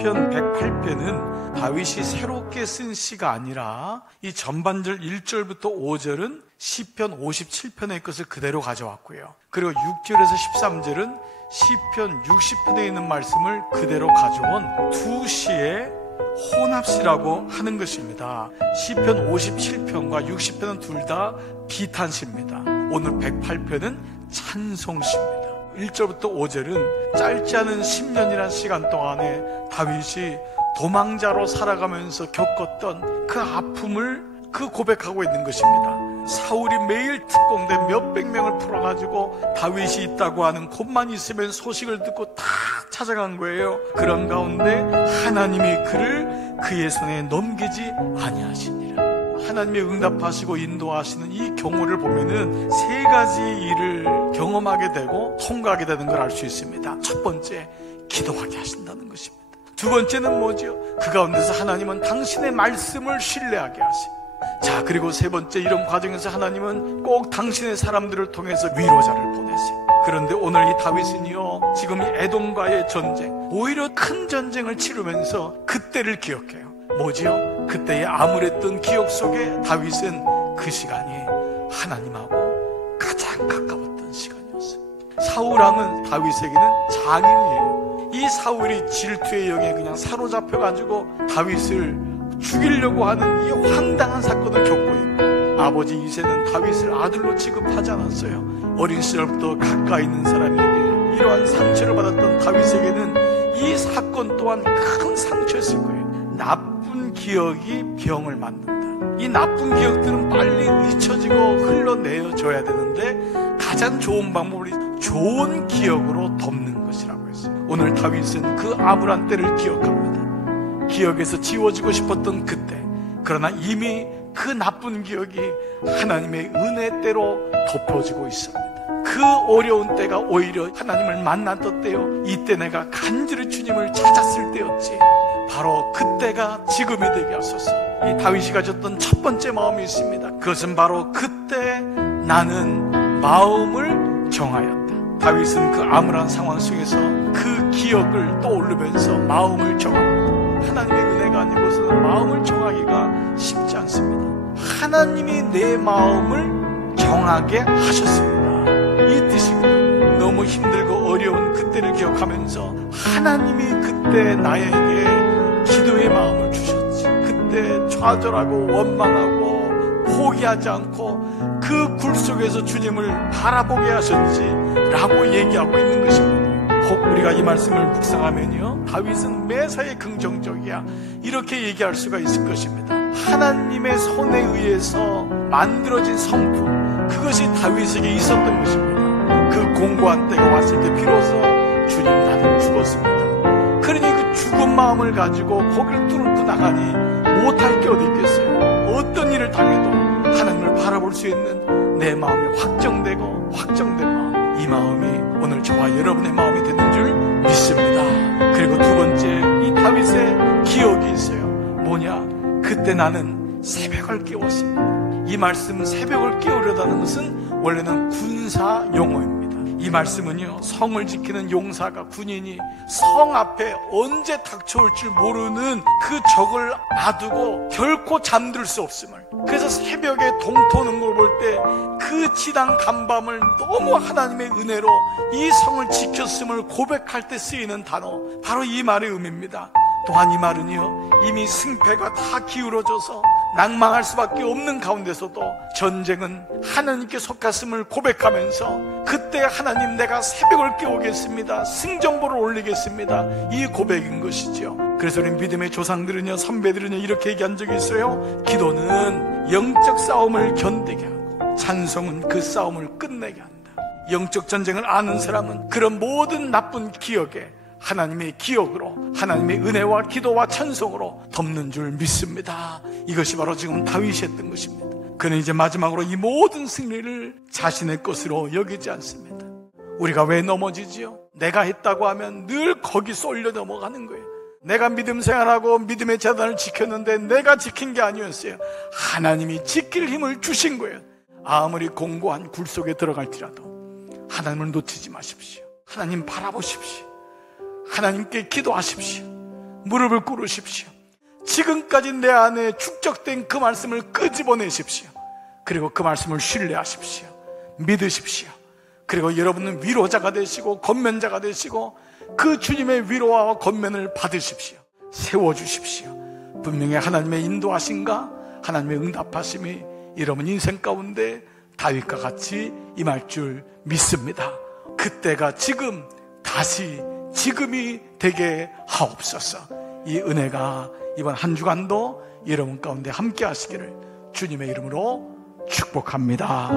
시편 108편은 다윗이 새롭게 쓴 시가 아니라 이 전반절 1절부터 5절은 시편 57편의 것을 그대로 가져왔고요, 그리고 6절에서 13절은 시편 60편에 있는 말씀을 그대로 가져온 두 시의 혼합시라고 하는 것입니다. 시편 57편과 60편은 둘 다 비탄시입니다. 오늘 108편은 찬송시입니다. 1절부터 5절은 짧지 않은 10년이라는 시간 동안에 다윗이 도망자로 살아가면서 겪었던 그 아픔을 고백하고 있는 것입니다. 사울이 매일 특공대 몇백 명을 풀어가지고 다윗이 있다고 하는 곳만 있으면 소식을 듣고 다 찾아간 거예요. 그런 가운데 하나님이 그를 그의 손에 넘기지 아니하시니라. 하나님의 응답하시고 인도하시는 이 경우를 보면은 세 가지 일을 경험하게 되고 통과하게 되는 걸 알 수 있습니다. 첫 번째, 기도하게 하신다는 것입니다. 두 번째는 뭐죠? 그 가운데서 하나님은 당신의 말씀을 신뢰하게 하시고, 자, 그리고 세 번째, 이런 과정에서 하나님은 꼭 당신의 사람들을 통해서 위로자를 보내세요. 그런데 오늘 이 다윗은요, 지금 이 에돔과의 전쟁, 오히려 큰 전쟁을 치르면서 그때를 기억해요. 뭐지요? 그때의 암울했던 기억 속에 다윗은 그 시간이 하나님하고 가장 가까웠던 시간이었어요. 사울왕은 다윗에게는 장인이에요. 이 사울이 질투의 영에 그냥 사로잡혀가지고 다윗을 죽이려고 하는 이 황당한 사건을 겪고 있고, 아버지 이새는 다윗을 아들로 취급하지 않았어요. 어린 시절부터 가까이 있는 사람에게 이러한 상처를 받았던 다윗에게는 이 사건 또한 큰 상처였을 거예요. 나쁜 기억이 병을 만든다. 이 나쁜 기억들은 빨리 잊혀지고 흘러내어줘야 되는데 가장 좋은 방법이 좋은 기억으로 덮는 것이라고 했어요. 오늘 다윗은 그 암울한 때를 기억합니다. 기억에서 지워지고 싶었던 그때, 그러나 이미 그 나쁜 기억이 하나님의 은혜 때로 덮어지고 있습니다. 그 어려운 때가 오히려 하나님을 만났던 때요, 이때 내가 간절히 주님을 찾았을 때였지, 바로 그때가 지금이 되게 하소서. 이 다윗이 가졌던 첫 번째 마음이 있습니다. 그것은 바로 그때 나는 마음을 정하였다. 다윗은 그 암울한 상황 속에서 그 기억을 떠올리면서 마음을 정합니다. 하나님의 은혜가 아니고서는 마음을 정하기가 쉽지 않습니다. 하나님이 내 마음을 정하게 하셨습니다. 이 뜻이거든요. 너무 힘들고 어려운 그때를 기억하면서 하나님이 그때 나에게 기도의 마음을 주셨지, 그때 좌절하고 원망하고 포기하지 않고 그 굴 속에서 주님을 바라보게 하셨지 라고 얘기하고 있는 것입니다. 혹 우리가 이 말씀을 묵상하면요, 다윗은 매사에 긍정적이야, 이렇게 얘기할 수가 있을 것입니다. 하나님의 손에 의해서 만들어진 성품, 그것이 다윗에게 있었던 것입니다. 그 공고한 때가 왔을 때 비로소 주님, 나는 죽었습니다. 그러니 그 죽은 마음을 가지고 고개를 뚫고 나가니 못할 게 어디 있겠어요. 어떤 일을 당해도 하나님을 바라볼 수 있는 내 마음이 확정되고 확정된 마음, 이 마음이 오늘 저와 여러분의 마음이 되는 줄 믿습니다. 그리고 두 번째, 이 다윗의 기억이 있어요. 뭐냐? 그때 나는 새벽을 깨웠습니다. 이 말씀, 새벽을 깨우려다는 것은 원래는 군사 용어입니다. 이 말씀은요, 성을 지키는 용사가, 군인이 성 앞에 언제 닥쳐올 줄 모르는 그 적을 놔두고 결코 잠들 수 없음을, 그래서 새벽에 동토는 걸 볼 때 그 지당 간밤을 너무 하나님의 은혜로 이 성을 지켰음을 고백할 때 쓰이는 단어, 바로 이 말의 의미입니다. 또한 이 말은요, 이미 승패가 다 기울어져서 낭망할 수밖에 없는 가운데서도 전쟁은 하나님께 속했음을 고백하면서 그때 하나님, 내가 새벽을 깨우겠습니다, 승전보를 올리겠습니다, 이 고백인 것이죠. 그래서 우리 믿음의 조상들은요, 선배들은요, 이렇게 얘기한 적이 있어요. 기도는 영적 싸움을 견디게 하고 찬송은 그 싸움을 끝내게 한다. 영적 전쟁을 아는 사람은 그런 모든 나쁜 기억에 하나님의 기억으로, 하나님의 은혜와 기도와 찬송으로 덮는 줄 믿습니다. 이것이 바로 지금 다윗이 했던 것입니다. 그는 이제 마지막으로 이 모든 승리를 자신의 것으로 여기지 않습니다. 우리가 왜 넘어지지요? 내가 했다고 하면 늘 거기 쏠려 넘어가는 거예요. 내가 믿음 생활하고 믿음의 재단을 지켰는데 내가 지킨 게 아니었어요. 하나님이 지킬 힘을 주신 거예요. 아무리 공고한 굴 속에 들어갈지라도 하나님을 놓치지 마십시오. 하나님 바라보십시오. 하나님께 기도하십시오. 무릎을 꿇으십시오. 지금까지 내 안에 축적된 그 말씀을 끄집어내십시오. 그리고 그 말씀을 신뢰하십시오. 믿으십시오. 그리고 여러분은 위로자가 되시고 권면자가 되시고 그 주님의 위로와 권면을 받으십시오. 세워주십시오. 분명히 하나님의 인도하심과 하나님의 응답하심이 여러분 인생 가운데 다윗과 같이 임할 줄 믿습니다. 그때가 지금, 다시 지금이 되게 하옵소서. 이 은혜가 이번 한 주간도 여러분 가운데 함께 하시기를 주님의 이름으로 축복합니다.